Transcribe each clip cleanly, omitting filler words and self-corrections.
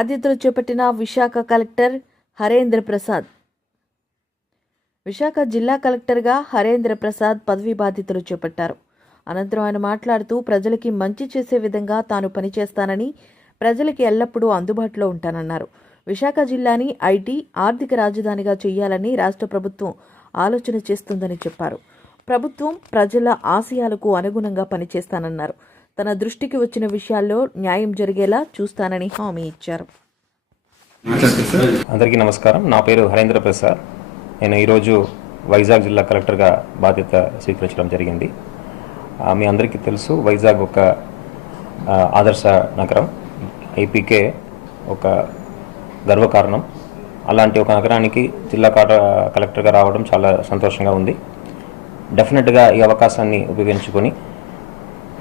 బాధ్యతలు చేపట్టిన విశాఖ కలెక్టర్ హరేంద్ర ప్రసాద్. విశాఖ జిల్లా కలెక్టర్గా హరేంద్ర ప్రసాద్ పదవీ బాధ్యతలు చేపట్టారు. అనంతరం ఆయన మాట్లాడుతూ ప్రజలకి మంచి చేసే విధంగా తాను పనిచేస్తానని, ప్రజలకి ఎల్లప్పుడూ అందుబాటులో ఉంటానన్నారు. విశాఖ జిల్లాని ఐటీ, ఆర్థిక రాజధానిగా చేయాలని రాష్ట్ర ప్రభుత్వం ఆలోచన చేస్తుందని చెప్పారు. ప్రభుత్వం ప్రజల ఆశయాలకు అనుగుణంగా పనిచేస్తానన్నారు. తన దృష్టికి వచ్చిన విషయాల్లో న్యాయం జరిగేలా చూస్తానని హామీ ఇచ్చారు. అందరికీ నమస్కారం. నా పేరు హరేంద్ర ప్రసాద్. నేను ఈరోజు వైజాగ్ జిల్లా కలెక్టర్గా బాధ్యత స్వీకరించడం జరిగింది. మీ అందరికీ తెలుసు, వైజాగ్ ఒక ఆదర్శ నగరం, ఏపీకే ఒక గర్వకారణం. అలాంటి ఒక నగరానికి జిల్లా కలెక్టర్గా రావడం చాలా సంతోషంగా ఉంది. డెఫినెట్గా ఈ అవకాశాన్ని ఉపయోగించుకొని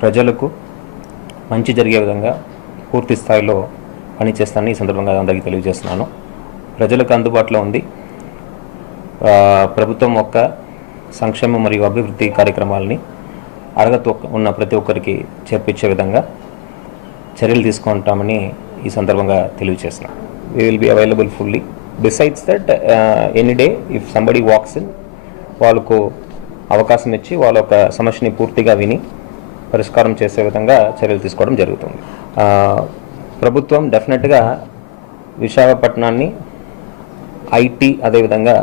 ప్రజలకు మంచి జరిగే విధంగా పూర్తి స్థాయిలో పనిచేస్తానని ఈ సందర్భంగా అందరికీ తెలియజేస్తున్నాను. ప్రజలకు అందుబాటులో ఉంది. ప్రభుత్వం యొక్క సంక్షేమ మరియు అభివృద్ధి కార్యక్రమాలని అర్హత ఉన్న ప్రతి ఒక్కరికి చేర్పించే విధంగా చర్యలు తీసుకుంటామని ఈ సందర్భంగా తెలియజేస్తున్నాను. We will be available fully. Besides that any day if somebody walks in, వాళ్ళకు అవకాశం ఇచ్చి వాళ్ళ యొక్క సమస్యని పూర్తిగా విని పరిష్కారం చేసే విధంగా చర్యలు తీసుకోవడం జరుగుతుంది. ప్రభుత్వం డెఫినెట్గా విశాఖపట్నాన్ని ఐటీ అదేవిధంగా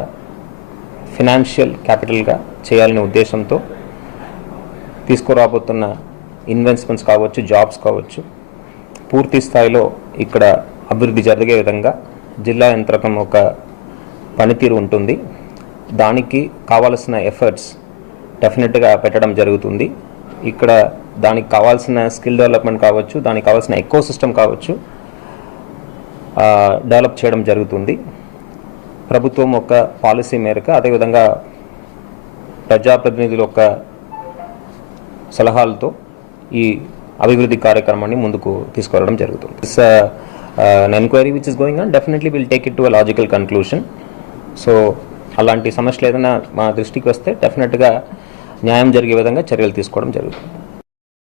ఫినాన్షియల్ క్యాపిటల్గా చేయాలనే ఉద్దేశంతో తీసుకురాబోతున్న ఇన్వెస్ట్మెంట్స్ కావచ్చు, జాబ్స్ కావచ్చు, పూర్తి స్థాయిలో ఇక్కడ అభివృద్ధి జరిగే విధంగా జిల్లా యంత్రాంగం ఒక పనితీరు ఉంటుంది. దానికి కావాల్సిన ఎఫర్ట్స్ డెఫినెట్గా పెట్టడం జరుగుతుంది. ఇక్కడ దానికి కావాల్సిన స్కిల్ డెవలప్మెంట్ కావచ్చు, దానికి కావాల్సిన ఎకో సిస్టమ్ కావచ్చు, డెవలప్ చేయడం జరుగుతుంది. ప్రభుత్వం యొక్క పాలసీ మేరకు అదేవిధంగా ప్రజాప్రతినిధుల యొక్క సలహాలతో ఈ అభివృద్ధి కార్యక్రమాన్ని ముందుకు తీసుకువెళ్ళడం జరుగుతుంది. This enquiry which is going on definitely will take it to a logical conclusion. So అలాంటి సమస్యలు ఏదైనా మా దృష్టికి వస్తే డెఫినెట్గా న్యాయం జరిగే విధంగా చర్యలు తీసుకోవడం జరుగుతుంది.